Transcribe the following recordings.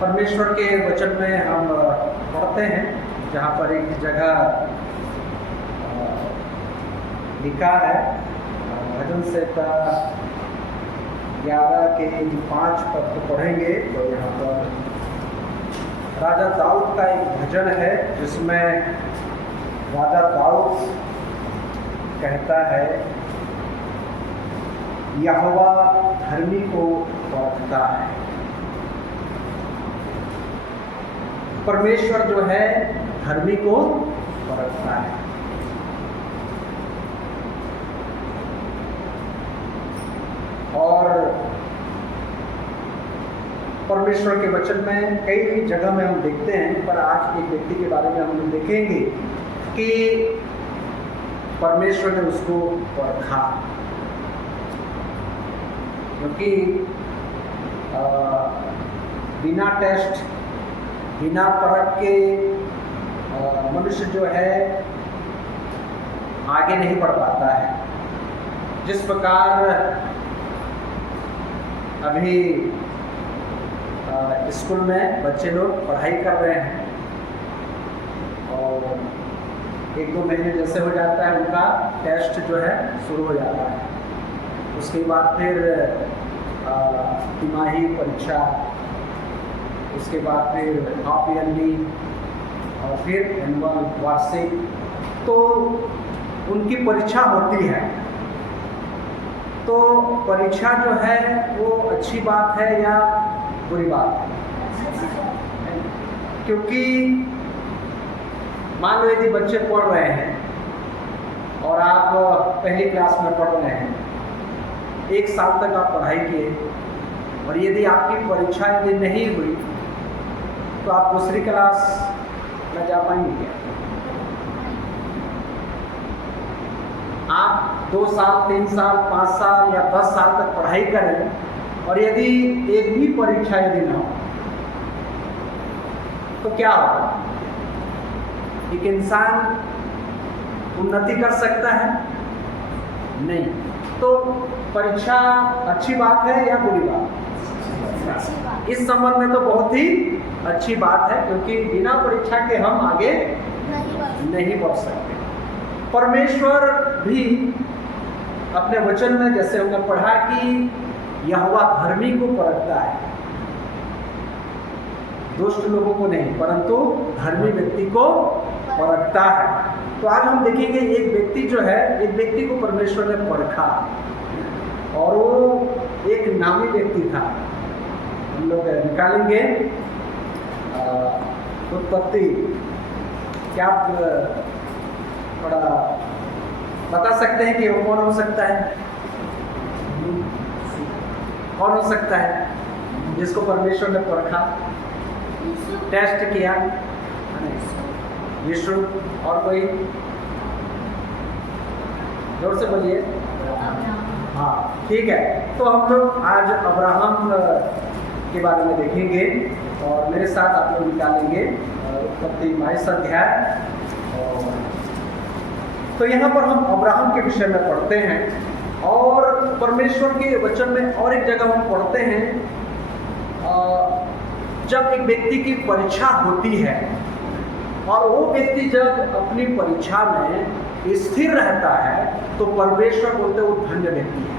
परमेश्वर के वचन में हम पढ़ते हैं, जहाँ पर एक जगह लिखा है, भजन संहिता 11 के 5 पद को पढ़ेंगे तो यहाँ पर राजा दाऊद का एक भजन है, जिसमें राजा दाऊद कहता है, यहोवा धर्मी को परखता है। परमेश्वर जो है धर्मी को परखता है। और परमेश्वर के वचन में कई जगह में हम देखते हैं, पर आज एक व्यक्ति के बारे में हम देखेंगे कि परमेश्वर ने उसको परखा, क्योंकि बिना टेस्ट बिना परख के मनुष्य जो है आगे नहीं बढ़ पाता है। जिस प्रकार अभी स्कूल में बच्चे लोग पढ़ाई कर रहे हैं और 1-2 महीने जैसे हो जाता है उनका टेस्ट जो है शुरू हो जाता है। उसके बाद फिर तिमाही परीक्षा, उसके बाद फिर हाफ ईयरली और फिर एनुअल वार्षिक, तो उनकी परीक्षा होती है। तो परीक्षा जो है वो अच्छी बात है या बुरी बात है? क्योंकि मान लो यदि बच्चे पढ़ रहे हैं और आप पहली क्लास में पढ़ रहे हैं, 1 साल तक आप पढ़ाई किए और यदि आपकी परीक्षा यदि नहीं हुई तो आप दूसरी क्लास में जा पाएंगे क्या? आप 2 साल, 3 साल, 5 साल या 10 साल तक पढ़ाई करें और यदि एक भी परीक्षा यदि ना हो तो क्या होगा? एक इंसान उन्नति कर सकता है? नहीं। तो परीक्षा अच्छी बात है या बुरी बात? इस संबंध में तो बहुत ही अच्छी बात है, क्योंकि बिना परीक्षा के हम आगे नहीं बढ़ सकते। परमेश्वर भी अपने वचन में जैसे हमने पढ़ा कि यहोवा धर्मी को परखता है, दुष्ट लोगों को नहीं परंतु धर्मी व्यक्ति को परखता है। तो आज हम देखेंगे एक व्यक्ति जो है, एक व्यक्ति को परमेश्वर ने परखा और वो एक नामी व्यक्ति था। हम लोग निकालेंगे उत्पत्ति। क्या आप थोड़ा बता सकते हैं कि वो कौन हो सकता है? कौन हो सकता है जिसको परमेश्वर ने परखा, टेस्ट किया? यीशु। और कोई? जोर से बोलिए। हाँ, ठीक है। तो हम लोग आज अब्राहम के बारे में देखेंगे और मेरे साथ आप लोग निकालेंगे उत्पत्ति 22 अध्याय। तो यहाँ पर हम अब्राहम के विषय में पढ़ते हैं और परमेश्वर के वचन में और एक जगह हम पढ़ते हैं, जब एक व्यक्ति की परीक्षा होती है और वो व्यक्ति जब अपनी परीक्षा में स्थिर रहता है तो परमेश्वर बोलते वो धन्य व्यक्ति है।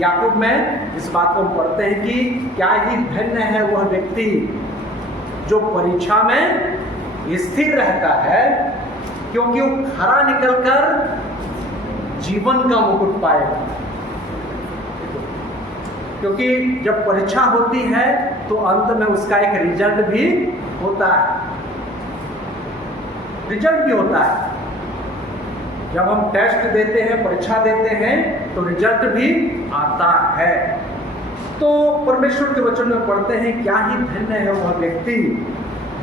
याकूब में इस बात को हम पढ़ते हैं कि क्या ही धन्य है वह व्यक्ति जो परीक्षा में स्थिर रहता है, क्योंकि वो खरा निकलकर जीवन का मुकुट पाएगा। क्योंकि जब परीक्षा होती है तो अंत में उसका एक रिजल्ट भी होता है, रिजल्ट भी होता है। जब हम टेस्ट देते हैं, परीक्षा देते हैं तो रिजल्ट भी आता है। तो परमेश्वर के वचन में पढ़ते हैं, क्या ही धन्य है वह व्यक्ति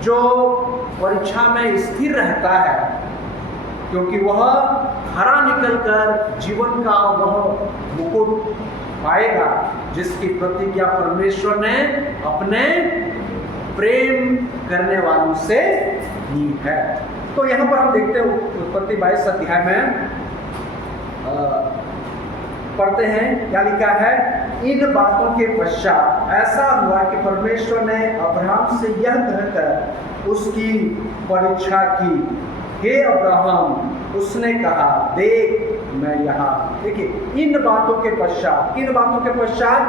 जो परीक्षा में स्थिर रहता है, क्योंकि वह खरा निकलकर जीवन का वह मुकुट पाएगा जिसकी प्रतिज्ञा परमेश्वर ने अपने प्रेम करने वालों से की है। तो यहाँ पर हम देखते हैं उत्पत्ति 22 अध्याय में पढ़ते हैं क्या लिखा है। इन बातों के पश्चात ऐसा हुआ कि परमेश्वर ने अब्राहम से यह कहकर उसकी परीक्षा की, हे अब्राहम, उसने कहा, देख मैं यहाँ। देखिए, इन बातों के पश्चात, इन बातों के पश्चात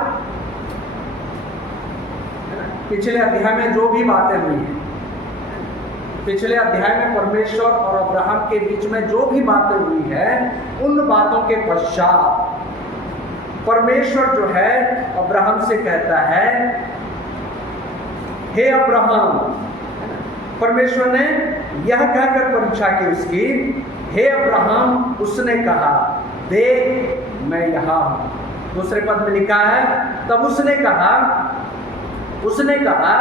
पिछले अध्याय में जो भी बातें हुई हैं, पिछले अध्याय में परमेश्वर और अब्राहम के बीच में जो भी बातें हुई है, उन बातों के पश्चात परमेश्वर जो है अब्राहम से कहता है, हे अब्राहम। परमेश्वर ने यह कहकर परीक्षा की उसकी, हे अब्राहम, उसने कहा, देख मैं यहाँ हूं। दूसरे पद में लिखा है, तब उसने कहा,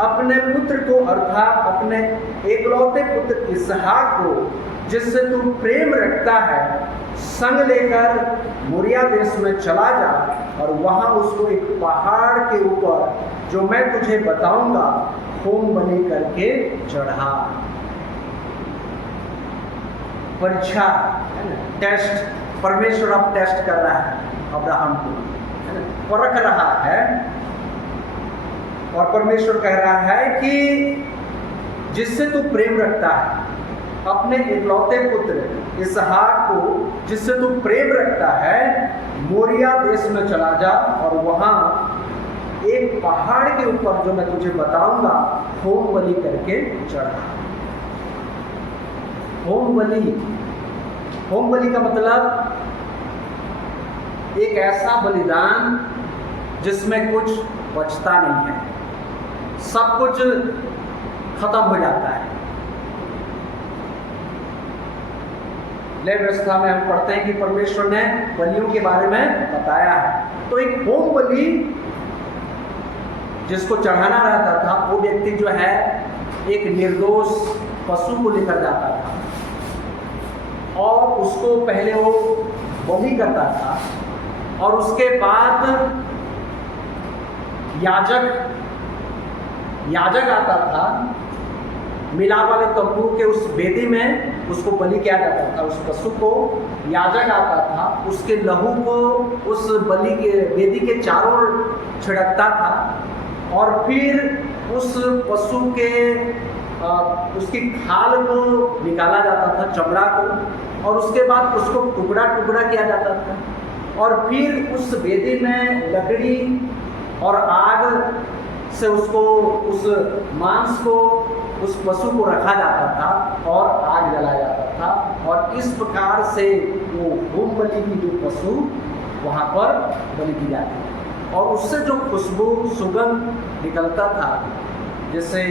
अपने पुत्र को अर्थात अपने एकलौते पुत्र इसहाक को, जिससे तू प्रेम रखता है, संग लेकर मोरिया देश में चला जा और वहां उसको एक पहाड़ के ऊपर, जो मैं तुझे बताऊंगा, होम बलि करके चढ़ा। परीक्षा, टेस्ट, परमेश्वर अब टेस्ट कर रहा है अब्राहम को, परख रहा है। और परमेश्वर कह रहा है कि जिससे तू प्रेम रखता है, अपने इकलौते पुत्र इसहाक को जिससे तू प्रेम रखता है, मोरिया देश में चला जा और वहां एक पहाड़ के ऊपर, जो मैं तुझे बताऊंगा, होम बलि करके चढ़ा। होम बलि का मतलब एक ऐसा बलिदान जिसमें कुछ बचता नहीं है, सब कुछ खत्म हो जाता है। नई व्यवस्था में हम पढ़ते हैं कि परमेश्वर ने बलियों के बारे में बताया है। तो एक होम बलि जिसको चढ़ाना रहता था, वो व्यक्ति जो है एक निर्दोष पशु को लेकर जाता था और उसको पहले वो बलि करता था, और उसके बाद याजक आता था, मिलाप वाले तंबू के उस वेदी में उसको बलि किया जाता था। उस पशु को याजक आता था, उसके लहू को उस बलि के वेदी के चारों ओर छिड़कता था, और फिर उस पशु के उसकी खाल को निकाला जाता था, चमड़ा को, और उसके बाद उसको टुकड़ा टुकड़ा किया जाता था, और फिर उस वेदी में लकड़ी और आग से उसको, उस मांस को, उस पशु को रखा जाता था और आग जलाया जाता था, और इस प्रकार से वो होम बलि की जो पशु वहाँ पर बलि की जाती थी, और उससे जो खुशबू, सुगंध निकलता था, जिससे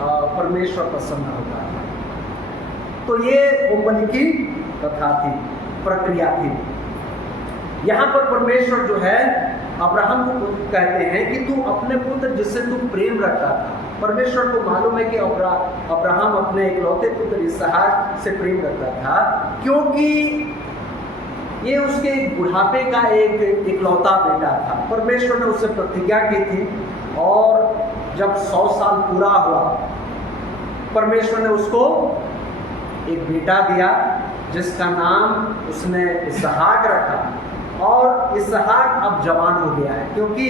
परमेश्वर प्रसन्न होता था। तो ये होम बलि की कथा थी, प्रक्रिया थी। यहाँ पर परमेश्वर जो है अब्राहम को कहते हैं कि तू अपने पुत्र जिससे तू प्रेम रखता था। परमेश्वर को मालूम है कि अब्राहम अपने इकलौते पुत्र इसहाक से प्रेम रखता था, क्योंकि ये उसके बुढ़ापे का एक इकलौता बेटा था। परमेश्वर ने उससे प्रतिज्ञा की थी, और जब 100 साल पूरा हुआ, परमेश्वर ने उसको एक बेटा दिया जिसका नाम उसने इसहाक रखा। और इसहाक अब जवान हो गया है, क्योंकि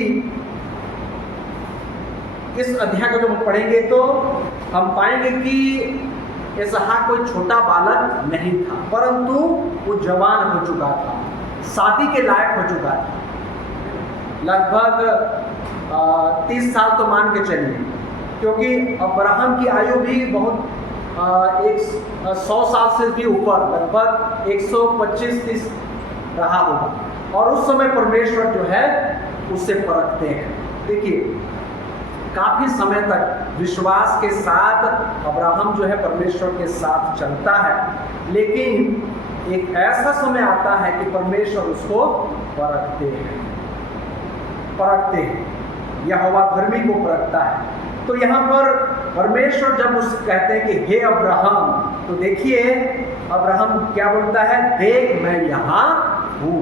इस अध्याय को जब हम पढ़ेंगे तो हम पाएंगे कि इसहाक कोई छोटा बालक नहीं था, परंतु वो जवान हो चुका था, शादी के लायक हो चुका था। लगभग 30 साल तो मान के चलिए, क्योंकि अब्राहम की आयु भी बहुत 100 साल से भी ऊपर, लगभग 125-30 रहा होगा। और उस समय परमेश्वर जो है उससे परखते हैं। देखिए, काफी समय तक विश्वास के साथ अब्राहम जो है परमेश्वर के साथ चलता है, लेकिन एक ऐसा समय आता है कि परमेश्वर उसको परखते हैं। यहोवा धर्मी को परखता है। तो यहाँ पर परमेश्वर जब उस कहते हैं कि हे अब्राहम, तो देखिए अब्राहम क्या बोलता है, देख मैं यहाँ हूँ,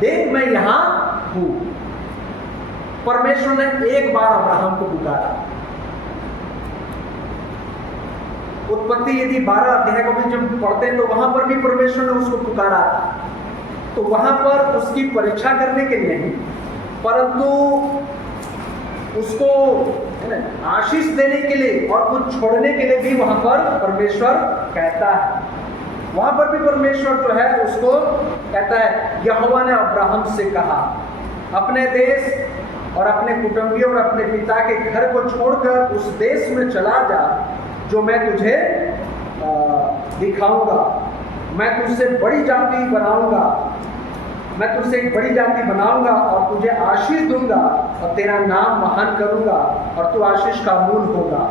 देख मैं यहाँ हूँ। परमेश्वर ने एक बार अब्राहम को पुकारा। उत्पत्ति यदि 12 अध्याय को भी जब पढ़ते हैं तो वहां पर भी परमेश्वर ने उसको पुकारा था, तो वहां पर उसकी परीक्षा करने के लिए नहीं, परंतु उसको आशीष देने के लिए और कुछ छोड़ने के लिए भी वहां पर परमेश्वर कहता है। वहां पर भी परमेश्वर जो है उसको कहता है, यहोवा ने अब्राहम से कहा, अपने देश और अपने कुटुंबियों और अपने पिता के घर को छोड़कर उस देश में चला जा जो मैं तुझे दिखाऊंगा। मैं तुझसे बड़ी जाति बनाऊंगा, मैं तुझसे एक बड़ी जाति बनाऊंगा और तुझे आशीष दूंगा और तेरा नाम महान करूंगा और तू आशीष का मूल होगा।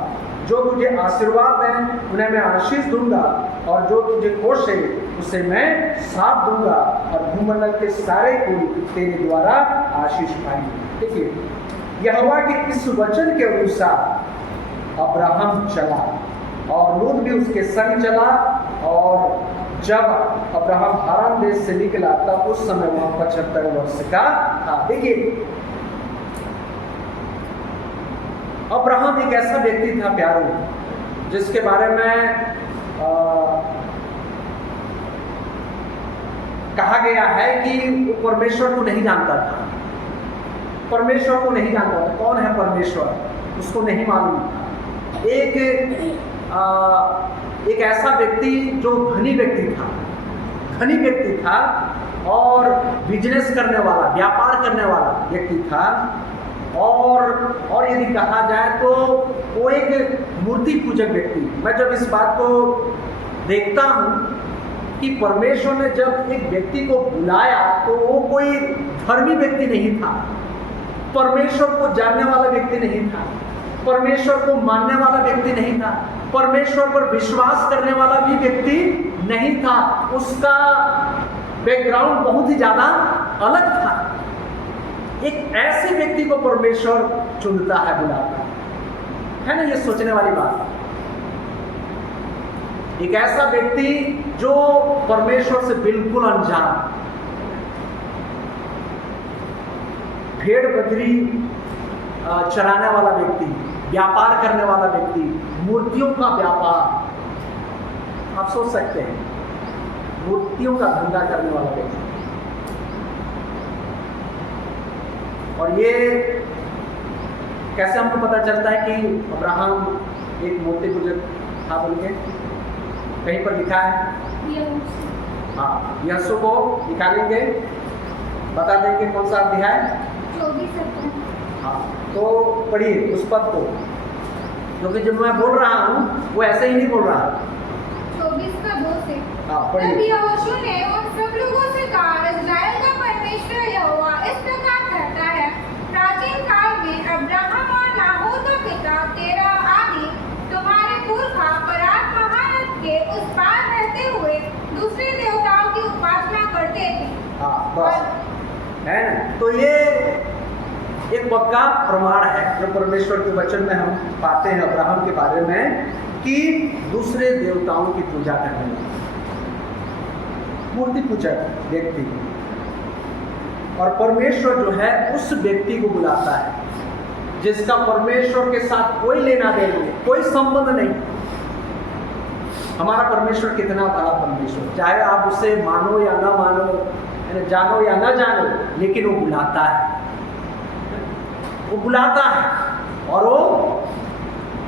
जो तुझे आशीर्वाद दें उन्हें मैं आशीष दूंगा और जो तुझे कोसे उसे मैं साथ दूंगा और भूमंडल के सारे कुल तेरे द्वारा आशीष पाएंगे। देखिए, यहोवा के इस वचन के अनुसार अब्राहम चला और लूत भी उसके संग चला। और जब अब्राहम हारान देश से निकला तब उस समय वहां 75 वर्ष का था। देखिए, अब्राहम एक ऐसा व्यक्ति था प्यारों, जिसके बारे में कहा गया है कि वो परमेश्वर को नहीं जानता था। परमेश्वर को नहीं जानता था। कौन है परमेश्वर, उसको नहीं मालूम था। एक ऐसा व्यक्ति जो धनी व्यक्ति था और बिजनेस करने वाला, व्यापार करने वाला व्यक्ति था। और यदि कहा जाए तो वो एक मूर्ति पूजक व्यक्ति। मैं जब इस बात को देखता हूँ कि परमेश्वर ने जब एक व्यक्ति को बुलाया तो वो कोई धर्मी व्यक्ति नहीं था, परमेश्वर को जानने वाला व्यक्ति नहीं था, परमेश्वर को मानने वाला व्यक्ति नहीं था, परमेश्वर पर विश्वास करने वाला भी व्यक्ति नहीं था। उसका बैकग्राउंड बहुत ही ज्यादा अलग था। एक ऐसे व्यक्ति को परमेश्वर चुनता है, बुलाता है ना। ये सोचने वाली बात। एक ऐसा व्यक्ति जो परमेश्वर से बिल्कुल अनजान, भेड़ बकरी चराने वाला व्यक्ति, व्यापार करने वाला व्यक्ति, मूर्तियों का व्यापार, आप सोच सकते हैं, मूर्तियों का धंधा करने वाला व्यक्ति। और ये कैसे हमको पता चलता है कि अब्राहम एक मूर्ति पूजक था बोल के? कहीं पर लिखा है? हाँ, यहोशू को निकालेंगे, बता देंगे कौन सा अध्याय? 24। हाँ, तो पढ़िए उस पद को, क्योंकि जब मैं बोल रहा हूँ वो ऐसे ही नहीं बोल रहा। 24:2 से। हाँ, पढ़िए। तब यहोशू ने उन सब लोगों से कहा, इस्राएल का परमेश्वर यहोवा इस प्रकार कहता है, प्राचीन काल में अब्राहम और नाहोर का पिता तेरह आदि तुम्हारे पुरखा परात महानद के उस पार रहते हुए दूसरे देवताओं की उपासना करते थे। हाँ, बस है ना। तो ये एक पक्का प्रमाण है जो परमेश्वर के वचन में हम पाते हैं अब्राहम के बारे में, कि दूसरे देवताओं की पूजा करने वाला मूर्ति पूजक व्यक्ति, और परमेश्वर जो है उस व्यक्ति को बुलाता है जिसका परमेश्वर के साथ कोई लेना देना नहीं, कोई संबंध नहीं। हमारा परमेश्वर कितना बड़ा परमेश्वर, चाहे आप उसे मानो या ना मानो, जानो या ना जानो, लेकिन वो बुलाता है, वो बुलाता है और वो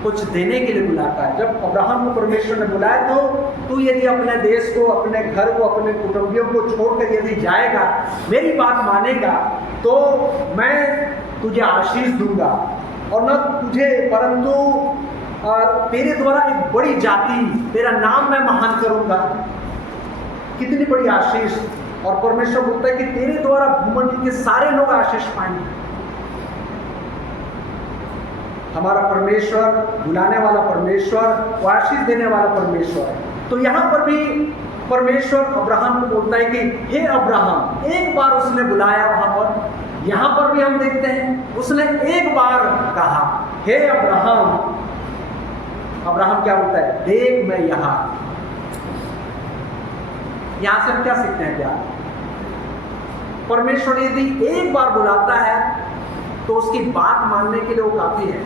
कुछ देने के लिए बुलाता है। जब अब्राहम को परमेश्वर ने बुलाया तो तू यदि अपने देश को, अपने घर को, अपने कुटुंबियों को छोड़कर यदि जाएगा, मेरी बात मानेगा, तो मैं तुझे आशीष दूंगा और न तुझे परंतु तेरे द्वारा एक बड़ी जाति, तेरा नाम मैं महान करूंगा। कितनी बड़ी आशीष। और परमेश्वर बोलता है कि तेरे द्वारा भूमंडल के सारे लोग आशीष पाएंगे। हमारा परमेश्वर बुलाने वाला परमेश्वर, वो आशीष देने वाला परमेश्वर है। तो यहाँ पर भी परमेश्वर अब्राहम को बोलता है कि हे अब्राहम, एक बार उसने बुलाया वहां पर। यहाँ पर भी हम देखते हैं उसने एक बार कहा हे अब्राहम। अब्राहम क्या बोलता है? देख मैं यहाँ। यहां से हम क्या सीखते हैं? क्या परमेश्वर यदि एक बार बुलाता है तो उसकी बात मानने के लिए वो काफी है।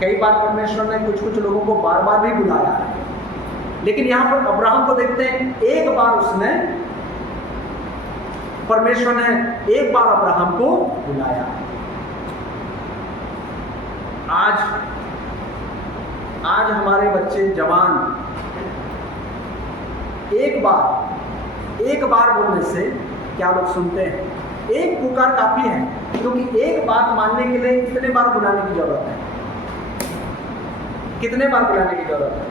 कई बार परमेश्वर ने कुछ लोगों को बार बार भी बुलाया है, लेकिन यहां पर अब्राहम को देखते हैं, एक बार उसने, परमेश्वर ने एक बार अब्राहम को बुलाया। आज हमारे बच्चे जवान एक बार बोलने से क्या लोग सुनते हैं? एक पुकार काफी है, क्योंकि एक बात मानने के लिए कितने बार बुलाने की जरूरत है? कितने बार बुलाने की जरूरत है?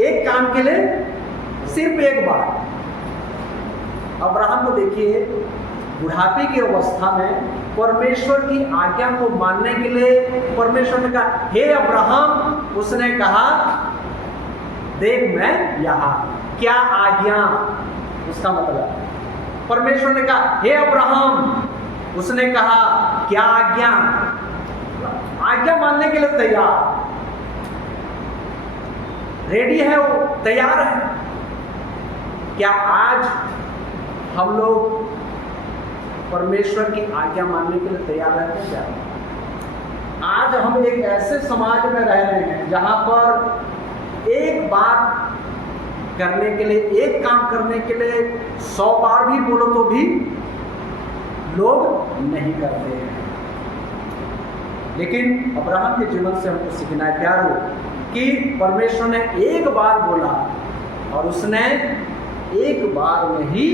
एक काम के लिए सिर्फ एक बार। अब्राहम को देखिए, बुढ़ापे की अवस्था में परमेश्वर की आज्ञा को मानने के लिए परमेश्वर ने कहा, हे अब्राहम, उसने कहा, देख मैं यहां, क्या आज्ञा? उसका मतलब परमेश्वर ने कहा, हे अब्राहम, उसने कहा, क्या आज्ञा? आज्ञा मानने के लिए तैयार, रेडी है, वो तैयार है। क्या आज हम लोग परमेश्वर की आज्ञा मानने के लिए तैयार रहते हैं? क्या आज हम एक ऐसे समाज में रह रहे हैं जहां पर एक बात करने के लिए, एक काम करने के लिए 100 बार भी बोलो तो भी लोग नहीं करते हैं। लेकिन अब्राहम के जीवन से हमको सीखना है प्यारो कि परमेश्वर ने एक बार बोला और उसने एक बार में ही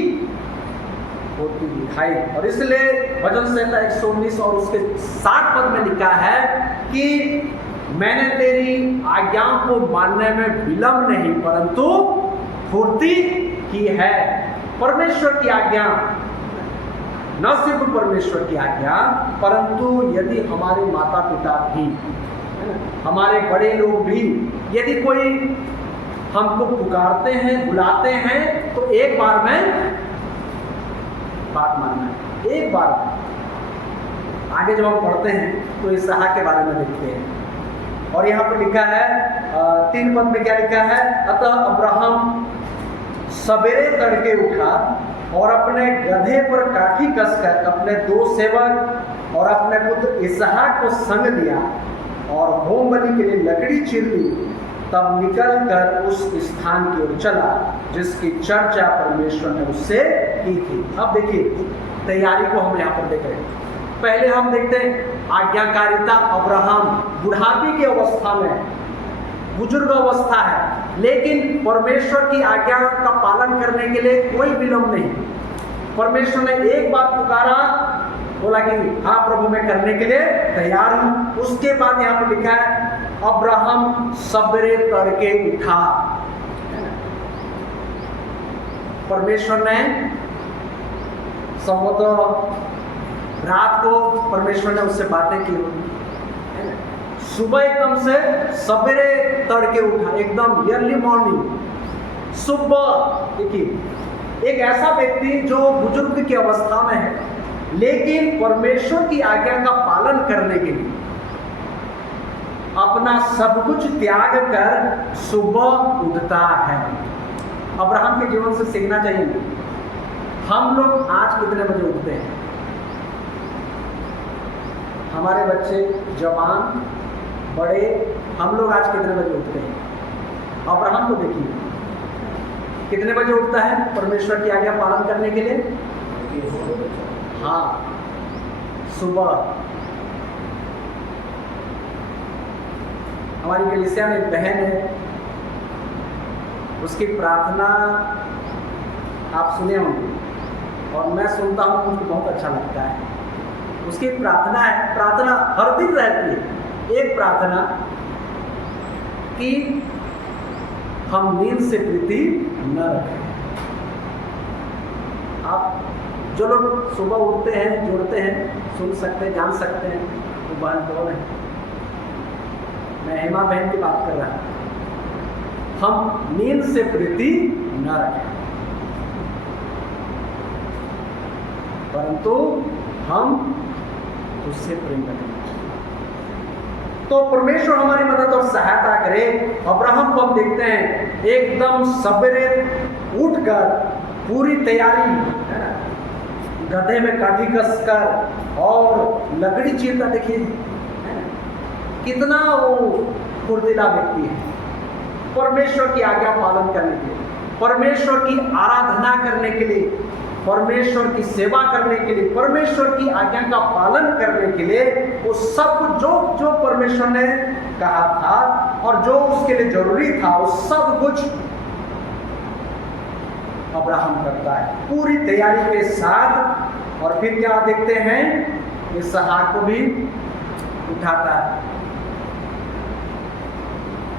होती दिखाई। और इसलिए भजन संहिता 119 और उसके 60 पद में लिखा है कि मैंने तेरी आज्ञाओं को मानने में विलंब नहीं परंतु फुर्ती की है। परमेश्वर की आज्ञा, न सिर्फ परमेश्वर की आज्ञा, परंतु यदि हमारे माता पिता भी, हमारे बड़े लोग भी, यदि कोई हमको पुकारते हैं, बुलाते हैं, तो एक बार में बात मानना है, एक बार में। आगे जब हम पढ़ते हैं तो इसहाक के बारे में देखते हैं, और यहाँ पर लिखा है 3 पद में क्या लिखा है? अतः अब्राहम सवेरे तड़के उठा और अपने गधे पर काठी कसकर अपने 2 सेवक और अपने पुत्र इसहाक को संग लिया और होम बलि के लिए लकड़ी चीर ली। तब निकल कर उस स्थान की ओर चला जिसकी चर्चा परमेश्वर ने उससे की थी। अब देखिए तैयारी को हम यहाँ पर देख रहे हैं। पहले हम देखते हैं आज्ञाकारिता। अब्राहम बुढ़ापे की अवस्था में, बुजुर्ग अवस्था है, लेकिन परमेश्वर की आज्ञा का पालन करने के लिए कोई विलंब नहीं। परमेश्वर ने एक बार पुकारा, बोला कि हाँ प्रभु मैं करने के लिए तैयार हूं। उसके बाद यहाँ पर लिखा है अब्राहम सवेरे तड़के उठा। परमेश्वर ने संभवतः रात को परमेश्वर ने उससे बातें की, सुबह एकदम से सवेरे तड़के उठा, एकदम अर्ली मॉर्निंग सुबह। देखिए एक ऐसा व्यक्ति जो बुजुर्ग की अवस्था में है, लेकिन परमेश्वर की आज्ञा का पालन करने के लिए अपना सब कुछ त्याग कर सुबह उठता है। अब्राहम के जीवन से सीखना चाहिए। हम लोग आज कितने बजे उठते हैं? हमारे बच्चे, जवान, बड़े, हम लोग आज कितने बजे उठते हैं? अब्राहम को देखिए कितने बजे उठता है परमेश्वर की आज्ञा पालन करने के लिए? हाँ, सुबह। हमारी कलीसिया में एक बहन है, उसकी प्रार्थना आप सुने होंगे और मैं सुनता हूँ, मुझे बहुत अच्छा लगता है। उसकी प्रार्थना है, प्रार्थना हर दिन रहती है। एक प्रार्थना कि हम नींद से प्रीति न रखें। आप जो लोग सुबह उठते हैं, जुड़ते हैं, सुन सकते हैं, जान सकते हैं वो बहन कौन है। मैं हेमा बहन की बात कर रहा हूँ। हम नींद से प्रीति न रखें, परंतु हम उससे प्रेम करें। तो परमेश्वर हमारी मदद और सहायता करे। अब्राहम को हम देखते हैं एकदम सवेरे उठकर पूरी तैयारी, है ना, गधे में काठी कसकर और लकड़ी चीरता। देखिए कितना वो फुर्तीला व्यक्ति है। परमेश्वर की आज्ञा पालन करने के लिए, परमेश्वर की आराधना करने के लिए, परमेश्वर की सेवा करने के लिए, परमेश्वर की आज्ञा का पालन करने के लिए, वो सब कुछ जो परमेश्वर ने कहा था और जो उसके लिए जरूरी था, वो सब कुछ अब्राहम करता है पूरी तैयारी के साथ। और फिर क्या देखते हैं, इसहाक को भी उठाता है,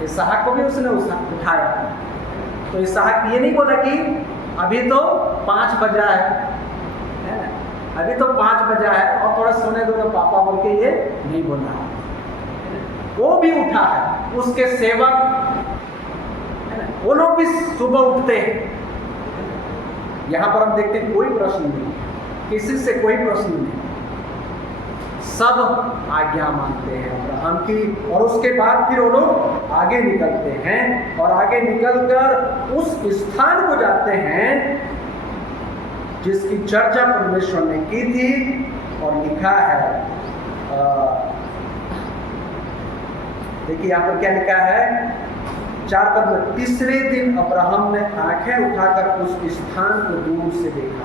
इसहाक को भी उसने उठाया। तो इसहाक ये नहीं बोला कि अभी तो 5 बजा है, अभी तो 5 बजा है और थोड़ा सोने दो ना पापा बोल के ये नहीं बोला। वो भी उठा है, उसके सेवक वो लोग भी सुबह उठते हैं। यहां पर हम देखते हैं कोई प्रश्न नहीं, किसी से कोई प्रश्न नहीं, सब आज्ञा मानते हैं अब्राहम की। और उसके बाद फिर वो लोग आगे निकलते हैं और आगे निकलकर उस स्थान को जाते हैं जिसकी चर्चा परमेश्वर ने की थी। और लिखा है, देखिए यहाँ पर क्या लिखा है 4 पद में, तीसरे दिन अब्राहम ने आंखें उठाकर उस स्थान को दूर से देखा।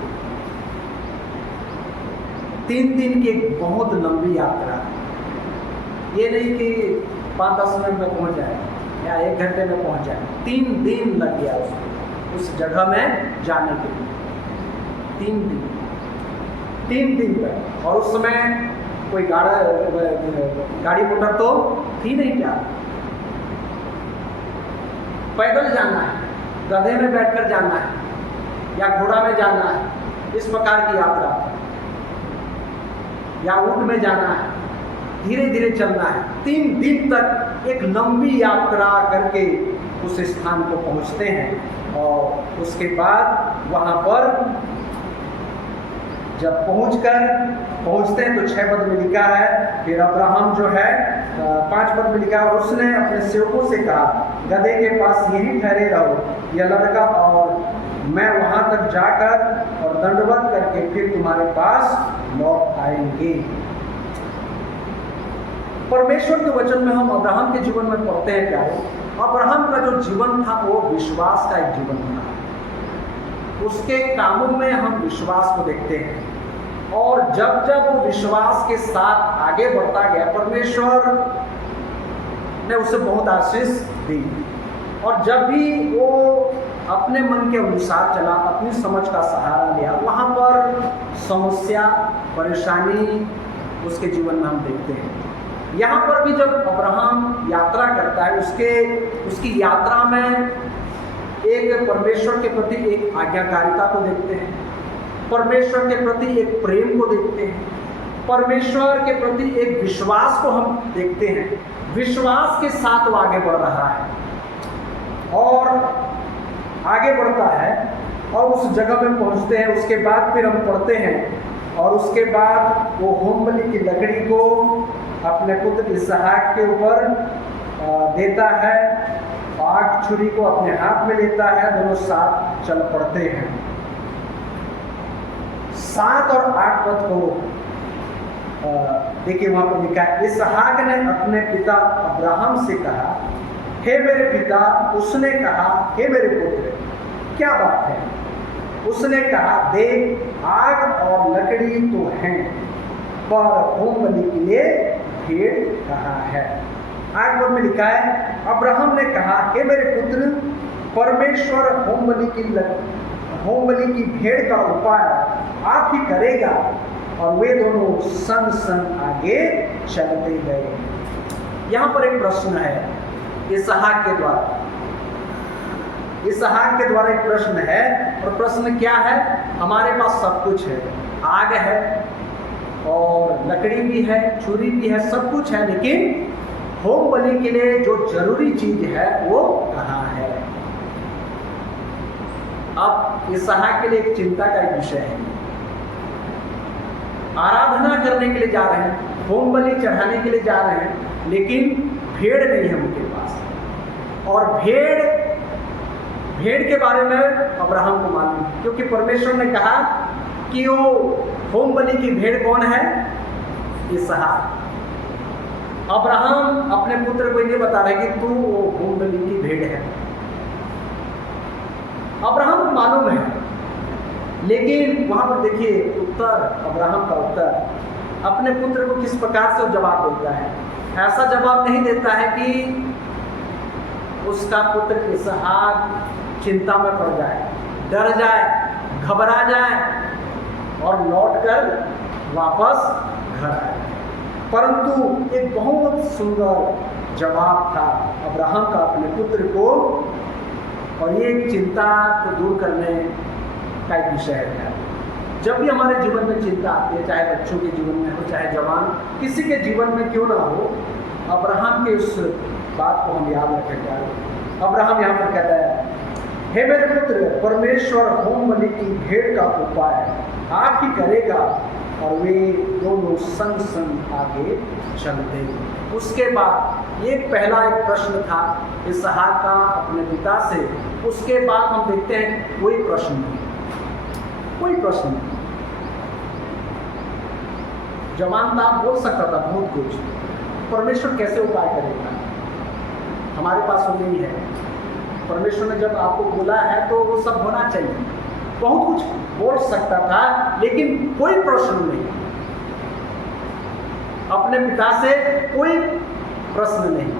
3 दिन की एक बहुत लंबी यात्रा, ये नहीं कि 5-10 मिनट में पहुंच जाए या 1 घंटे में पहुंच जाए, 3 दिन लग गया उसको उस जगह में जाने के लिए। 3 दिन तक। और उस समय कोई गाड़ी मोटर तो थी नहीं, क्या पैदल जाना है, गधे में बैठकर जाना है या घोड़ा में जाना है, इस प्रकार की यात्रा, या ऊंट में जाना है, धीरे धीरे चलना है। 3 दिन तक एक लंबी यात्रा करके उस स्थान को पहुंचते हैं। और उसके बाद वहां पर जब पहुंचते हैं तो 6 पद में लिखा है, फिर अब्राहम जो है 5 पद में लिखा है, और उसने अपने सेवकों से कहा, गधे के पास यहीं ठहरे रहो, यह लड़का और मैं वहां तक जाकर और दंडवत करके फिर तुम्हारे पास लौट आएंगे। परमेश्वर के वचन में हम अब्राहम के जीवन में पढ़ते हैं प्यारे, अब्राहम का जो जीवन था वो विश्वास का एक जीवन था। उसके कामों में हम विश्वास को देखते हैं, और जब जब वो विश्वास के साथ आगे बढ़ता गया, परमेश्वर ने उसे बहुत आशीष दी। और जब भी वो अपने मन के अनुसार चला, अपनी समझ का सहारा लिया, वहाँ पर समस्या, परेशानी उसके जीवन में हम देखते हैं। यहाँ पर भी जब अब्राहम यात्रा करता है, उसकी यात्रा में एक परमेश्वर के प्रति एक आज्ञाकारिता को देखते हैं, परमेश्वर के प्रति एक प्रेम को देखते हैं, परमेश्वर के प्रति एक विश्वास को हम देखते हैं। विश्वास के साथ वो आगे बढ़ रहा है और आगे बढ़ता है और उस जगह में पहुंचते हैं। उसके बाद फिर हम पढ़ते हैं, और उसके बाद वो होम बलि की लकड़ी को अपने पुत्र इसहाक के ऊपर देता है, आग छुरी को अपने हाथ में लेता है, दोनों साथ चल पड़ते हैं। 7 और 8 पद को देखिए, वहां पर लिखा है, इसहाक ने अपने पिता अब्राहम से कहा, हे मेरे पिता। उसने कहा, हे मेरे पुत्र, क्या बात है? उसने कहा, देख, आग और लकड़ी तो हैं, पर होम बलि के लिए भेड़ कहाँ है? 8 पद में लिखा है, अब्राहम ने कहा, हे मेरे पुत्र, परमेश्वर होम बलि की भेड़ का उपाय आप ही करेगा। और वे दोनों संग संग आगे चलते गए। यहाँ पर एक प्रश्न है इसहाक के द्वारा एक प्रश्न है, और प्रश्न क्या है? हमारे पास सब कुछ है, आग है और लकड़ी भी है, छुरी भी है, सब कुछ है, लेकिन होम बलि के लिए जो जरूरी चीज है वो कहाँ है? अब इसहाक के लिए एक चिंता का एक विषय है। आराधना करने के लिए जा रहे हैं, होम बलि चढ़ाने के लिए जा रहे हैं, लेकिन भेड़ नहीं है उनके पास। और भेड़ के बारे में अब्राहम को मालूम, क्योंकि परमेश्वर ने कहा कि वो होम बलि की भेड़ कौन है? इसहाक। अब्राहम अपने पुत्र को ये बता रहे कि तू वो होम बलि की भेड़ है। अब्राहम को मालूम है, लेकिन वहां पर देखिए उत्तर, अब्राहम का उत्तर अपने पुत्र को किस प्रकार से जवाब देता है। ऐसा जवाब नहीं देता है कि उसका पुत्र इसहाक चिंता में पड़ जाए, डर जाए, घबरा जाए और लौटकर वापस घर आए, परंतु एक बहुत सुंदर जवाब था अब्राहम का अपने पुत्र को, और ये चिंता को दूर करने का एक विषय है। जब भी हमारे जीवन में चिंता आती है, चाहे बच्चों के जीवन में हो, चाहे जवान किसी के जीवन में क्यों ना हो, अब्राहम के उस बात को हम याद रखेंगे। अब्राहम यहाँ पर कहता है, हे मेरे पुत्र, परमेश्वर होम बलि की भेंट का उपाय आप ही करेगा, और वे दोनों संग संग आगे चलते। उसके बाद एक पहला एक प्रश्न था इसहाक का अपने पिता से, उसके बाद हम देखते हैं कोई प्रश्न नहीं, कोई प्रश्न नहीं। जवान था, बोल सकता था बहुत कुछ, परमेश्वर कैसे उपाय करेगा, हमारे पास वो नहीं है। परमेश्वर ने जब आपको बोला है तो वो सब होना चाहिए, बहुत कुछ बोल सकता था, लेकिन कोई प्रश्न नहीं, अपने पिता से कोई प्रश्न नहीं।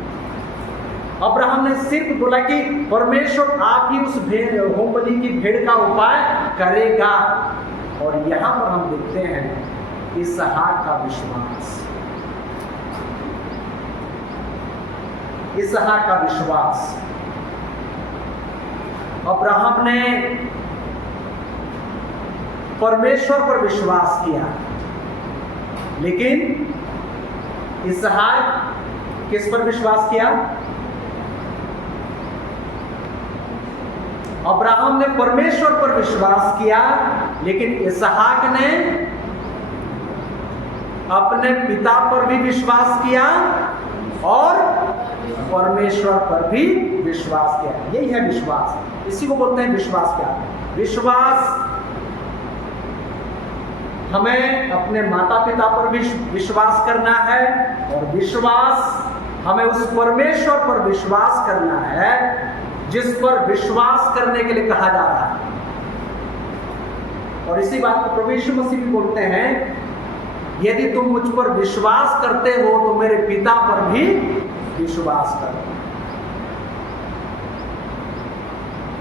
अब्राहम ने सिर्फ बोला कि परमेश्वर आप ही उस होम बलि की भेंट का उपाय करेगा, और यहां पर हम देखते हैं इसहाक का विश्वास, इसहाक का विश्वास। अब्राहम ने परमेश्वर पर विश्वास किया, लेकिन इसहाक किस पर विश्वास किया? अब्राहम ने परमेश्वर पर विश्वास किया, लेकिन इसहाक ने अपने पिता पर भी विश्वास किया और परमेश्वर पर भी विश्वास किया। यही है विश्वास, इसी को बोलते हैं विश्वास। क्या विश्वास? हमें अपने माता पिता पर भी विश्वास करना है, और विश्वास हमें उस परमेश्वर पर विश्वास करना है जिस पर विश्वास करने के लिए कहा जा रहा है। और इसी बात को प्रभु यीशु मसीह भी बोलते हैं, यदि तुम मुझ पर विश्वास करते हो तो मेरे पिता पर भी विश्वास करो।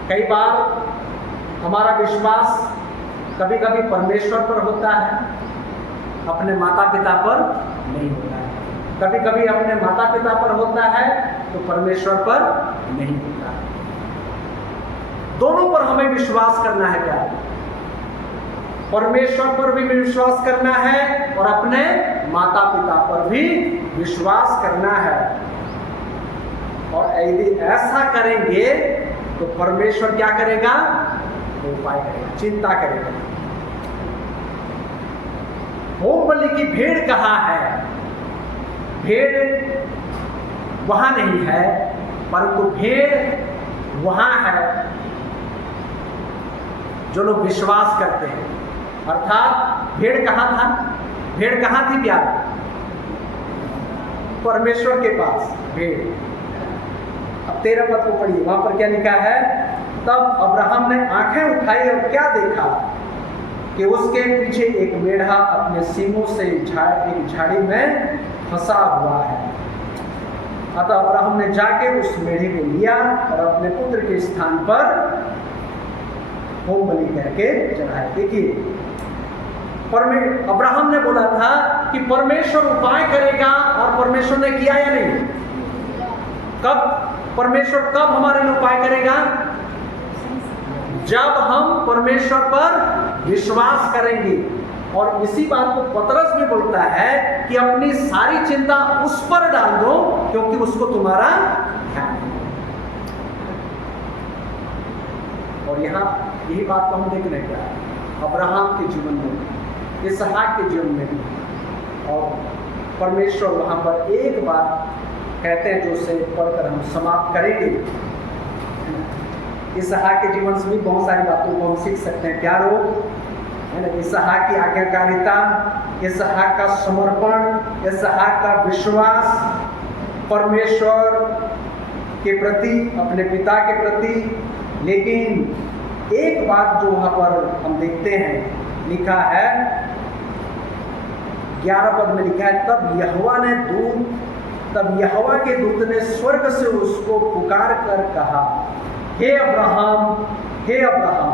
कई बार हमारा विश्वास कभी कभी परमेश्वर पर होता है, अपने माता पिता पर नहीं होता है। कभी कभी अपने माता पिता पर होता है तो परमेश्वर पर नहीं होता है। दोनों पर हमें विश्वास करना है। क्या? परमेश्वर पर भी विश्वास करना है और अपने माता पिता पर भी विश्वास करना है। और यदि ऐसा करेंगे तो परमेश्वर क्या करेगा? उपाय करेगा, चिंता करेगा। होम बलि की भेंट कहाँ है? भेंट वहां नहीं है, परंतु भेंट वहां है जो लोग विश्वास करते हैं। अर्थात भेंट कहाँ था? भेंट कहाँ थी प्यार? परमेश्वर के पास भेंट। अब 13 पद को पढ़िए, वहां पर क्या लिखा है? तब अब्राहम ने आंखें उठाई और क्या देखा कि उसके पीछे एक मेढ़ा अपने सींगों से एक झाड़ी में फंसा हुआ है। अतः अब्राहम ने जाके उस मेढ़े को लिया और अपने पुत्र के स्थान पर होम बलि करके चढ़ाया। देखिए, अब्राहम ने बोला था कि परमेश्वर उपाय करेगा, और परमेश्वर ने किया या नहीं? कब? परमेश्वर कब हमारे लिए उपाय करेगा? जब हम परमेश्वर पर विश्वास करेंगे। और इसी बात को पतरस भी बोलता है कि अपनी सारी चिंता उस पर डाल दो, क्योंकि उसको तुम्हारा ध्यान है। और यहाँ यही बात को हम देखने का अब्राहम के जीवन में, इसहाक के जीवन में भी। और परमेश्वर वहां पर एक बात कहते हैं जो उसे पढ़कर हम समाप्त करेंगे। इसहाक के जीवन से भी बहुत सारी बातों को हम सीख सकते हैं। प्यारो, है ना? इसहाक की आज्ञाकारिता, इसहाक का समर्पण, इसहाक का विश्वास परमेश्वर के प्रति, अपने पिता के प्रति, लेकिन एक बात जो वहाँ पर हम देखते हैं, लिखा है 11 पद में लिखा है, तब यहोवा के दूत ने स्वर्ग से उसको पुकार कर कहा, हे अब्राहम, हे अब्राहम।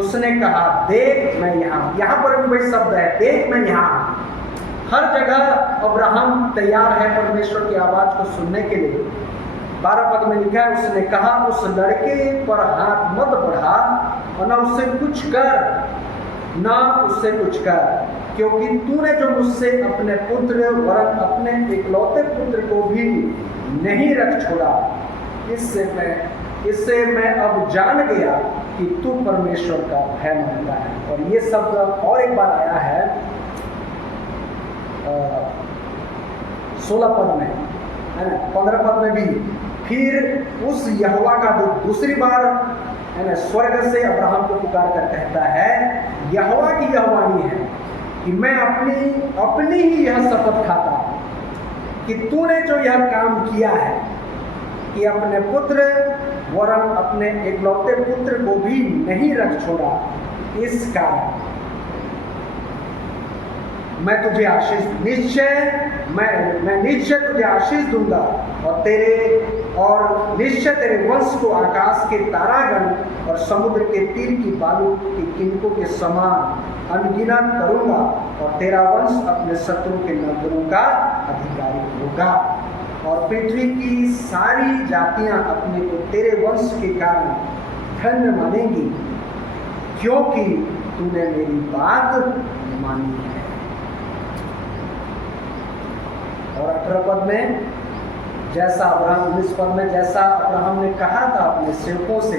उसने कहा, देख मैं यहाँ। यहाँ पर भी वही शब्द है, देख मैं यहाँ। हर जगह अब्राहम तैयार है परमेश्वर की आवाज को सुनने के लिए। 12 पद में लिखा है, उसने कहा, उस लड़के पर हाथ मत बढ़ा और न उससे कुछ कर, क्योंकि तूने जो मुझसे अपने पुत्र वरन अपने इकलौते पुत्र को भी नहीं रख छोड़ा, इससे मैं अब जान गया कि तू परमेश्वर का भय मानता है। और ये शब्द और एक बार आया है 16 पद में, है ना, 15 पद में भी। फिर उस यहोवा का दूत दूसरी बार, है ना, स्वर्ग से अब्राहम को पुकार कर कहता है, यहोवा की यह वाणी है कि मैं अपनी ही यह शपथ खाता हूं कि तूने जो यह काम किया है कि अपने पुत्र वरन अपने इकलौते पुत्र को भी नहीं रख छोड़ा, इस कारण मैं तुझे आशीष निश्चय तुझे आशीष दूंगा और निश्चय तेरे वंश को आकाश के तारागण और समुद्र के तीर की बालू की किनकों के समान अनगिनत करूंगा और तेरा वंश अपने शत्रु के नगरों का अधिकारी होगा और पृथ्वी की सारी जातियां अपने को तेरे वंश के कारण धन्य मानेंगी, क्योंकि तूने मेरी बात मानी है। और 18 पद में, जैसा अब्राहम 19 पद में, जैसा अब्राहम ने कहा था अपने सेवकों से,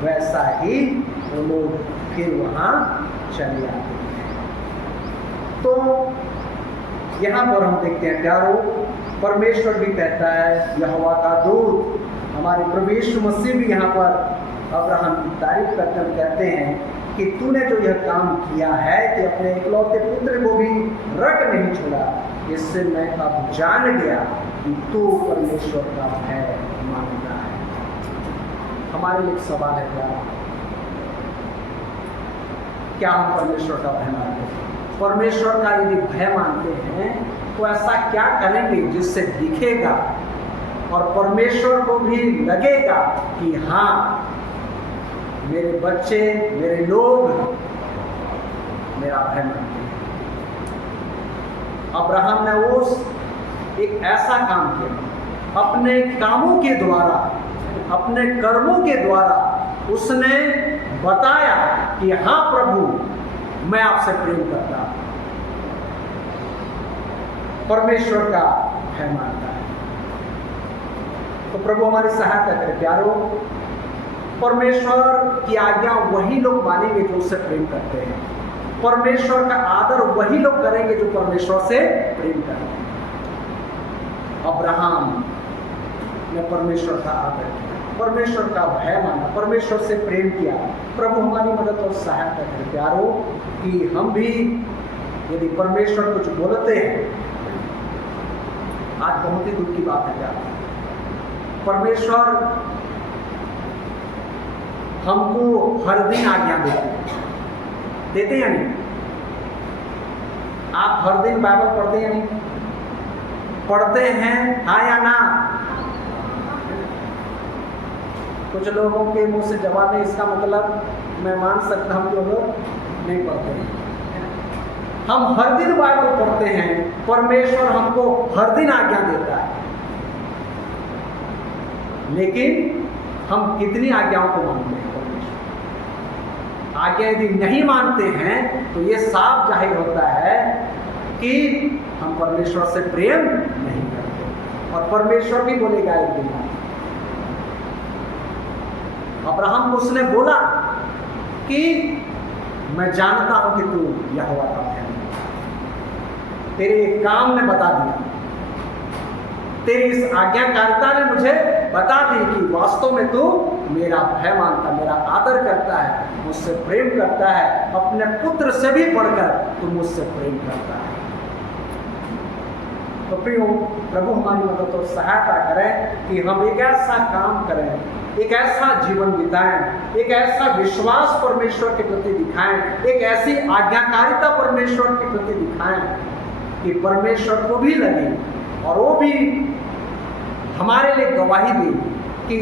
वैसा ही वो लोग फिर वहां चले आते हैं। तो यहाँ पर हम देखते हैं प्यारो, परमेश्वर भी कहता है, यहोवा का दूत हमारे प्रभु यीशु मसीह भी यहाँ पर अब्राहम की तारीफ करते हुए कहते हैं कि तूने जो यह काम किया है कि अपने इकलौते पुत्र को भी रख नहीं छोड़ा, इससे मैं अब जान गया कि तू परमेश्वर का भय मानता है। हमारे लिए एक सवाल है, क्या हम परमेश्वर का भय मानते हैं? परमेश्वर का यदि भय मानते हैं तो ऐसा क्या करेंगे जिससे दिखेगा और परमेश्वर को भी लगेगा कि हाँ, मेरे बच्चे, मेरे लोग मेरा भय मानते हैं। अब्राहम ने उस एक ऐसा काम किया, अपने कामों के द्वारा, अपने कर्मों के द्वारा उसने बताया कि हाँ प्रभु, मैं आपसे प्रेम करता हूं। परमेश्वर का भय मानता है। तो प्रभु हमारी सहायता करे प्यारो। परमेश्वर की आज्ञा वही लोग मानेंगे जो उससे प्रेम करते हैं। परमेश्वर का आदर वही लोग करेंगे जो परमेश्वर से प्रेम करते हैं। अब्राहम ने परमेश्वर का आदर किया, परमेश्वर का भय माना, परमेश्वर से प्रेम किया। प्रभु हमारी मदद और सहायता करे प्यारो कि हम भी यदि परमेश्वर कुछ बोलते हैं, आज बहुत ही दुख की बात है प्यारो, परमेश्वर हमको हर दिन आज्ञा देते या नहीं? आप हर दिन बाइबल पढ़ते या नहीं? पढ़ते हैं, हाँ या ना? कुछ लोगों के मुंह से जवाब नहीं, इसका मतलब मैं मान सकता हूं कि वो लोग नहीं पढ़ते हैं। हम हर दिन बाइबल पढ़ते हैं, परमेश्वर हमको हर दिन आज्ञा देता है, लेकिन हम कितनी आज्ञाओं को मानते हैं? आज्ञा यदि नहीं मानते हैं तो ये साफ जाहिर होता है कि हम परमेश्वर से प्रेम नहीं करते। और परमेश्वर भी बोलेगा एक दिन। अब्राहम को उसने बोला कि मैं जानता हूं कि तू यहोवा का भय, तेरे काम ने बता दिया, तेरी इस आज्ञाकारिता ने मुझे बता दी कि वास्तव में तू मेरा भय मानता, मेरा आदर करता है, मुझसे प्रेम करता है, अपने पुत्र से भी बढ़कर तू मुझसे प्रेम करता है। तो प्रियो, प्रभु हमारी मदद और सहायता करें कि हम एक ऐसा काम करें, एक ऐसा जीवन बिताएं, एक ऐसा विश्वास परमेश्वर के प्रति दिखाएं, एक ऐसी आज्ञाकारिता परमेश्वर के प्रति दिखाएं कि परमेश्वर को भी लगे और वो भी हमारे लिए गवाही दे कि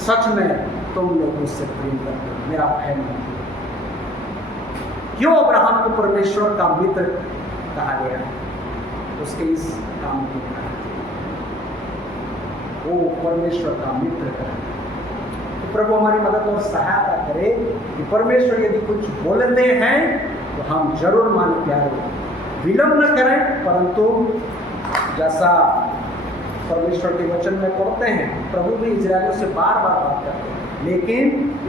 सच में तुम लोग मुझसे प्रेम करते हो, मेरा भय नहीं। क्यों अब्राहम को परमेश्वर का मित्र कहा गया? उसके इस काम को कहा, वो परमेश्वर का मित्र कहा। तो प्रभु हमारी मदद और सहायता करे कि परमेश्वर यदि कुछ बोलते हैं तो हम जरूर माने प्यारे, विलंब न करें, परंतु जैसा परमेश्वर के वचन में पढ़ते हैं, प्रभु भी इजरायलियों से बार बार बात करते हैं, लेकिन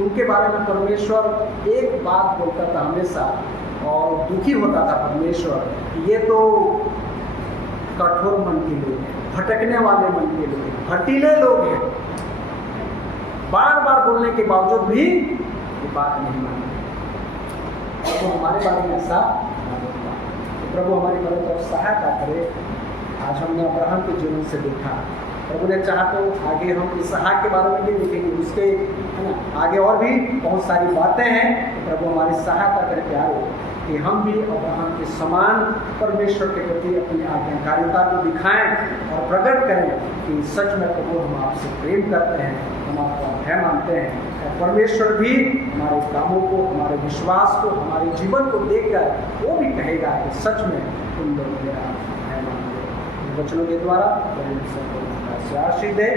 उनके बारे में परमेश्वर एक बात बोलता था हमेशा, और दुखी होता था परमेश्वर, ये तो कठोर मन के लोग हैं, भटकने वाले मन के लोग हैं, हठीले लोग हैं, बार बार बोलने के बावजूद भी ये बात नहीं मानते। तो हमारे बारे में ऐसा तो प्रभु हमारी मदद और सहायता करे। आज हमने अब्राहम के जीवन से देखा, प्रभु ने चाहा तो आगे हम इसहाक के बारे में भी देखेंगे, उसके है ना आगे और भी बहुत सारी बातें हैं। तो प्रभु हमारी सहायता करे प्यारे कि हम भी अब्राहम के समान परमेश्वर के प्रति अपनी आज्ञाकारिता को दिखाएं और प्रकट करें कि सच में प्रभु हम आपसे प्रेम करते हैं, हम आपका भय मानते हैं, और परमेश्वर भी हमारे कामों को, हमारे विश्वास को, हमारे जीवन को देखकर वो भी कहेगा कि सच में तुम लोग मेरा भय मानते हो। वचनों के द्वारा आशीष दे।